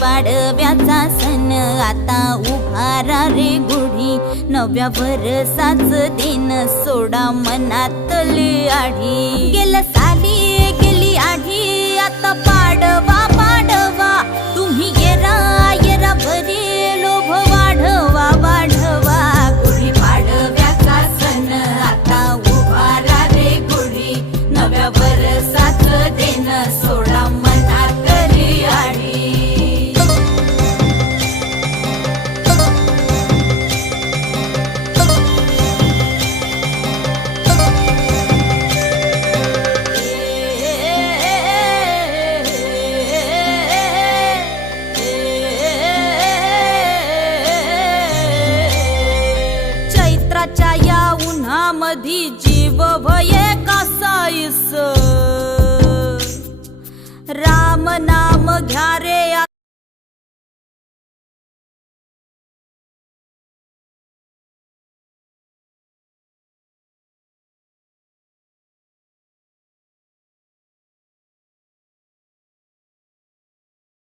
पाडव्याचा सण आता उभारा रे गुढी, नव्या वर्षाच दिन सोडा मनातली आढी। गेल्या साली गेली आढी, आता पाडवा पाडवा, तुम्ही येरा येरा भरी लोभ वाढवा वाढवा। गुढी पाडव्याचा सण आता उभारा रे गुढी, नव्या वर्षाच दिन सोडा मनातली आढी। चैत्राच्या या उन्हामधी जीव भये कासाईस, राम नाम घ्या रे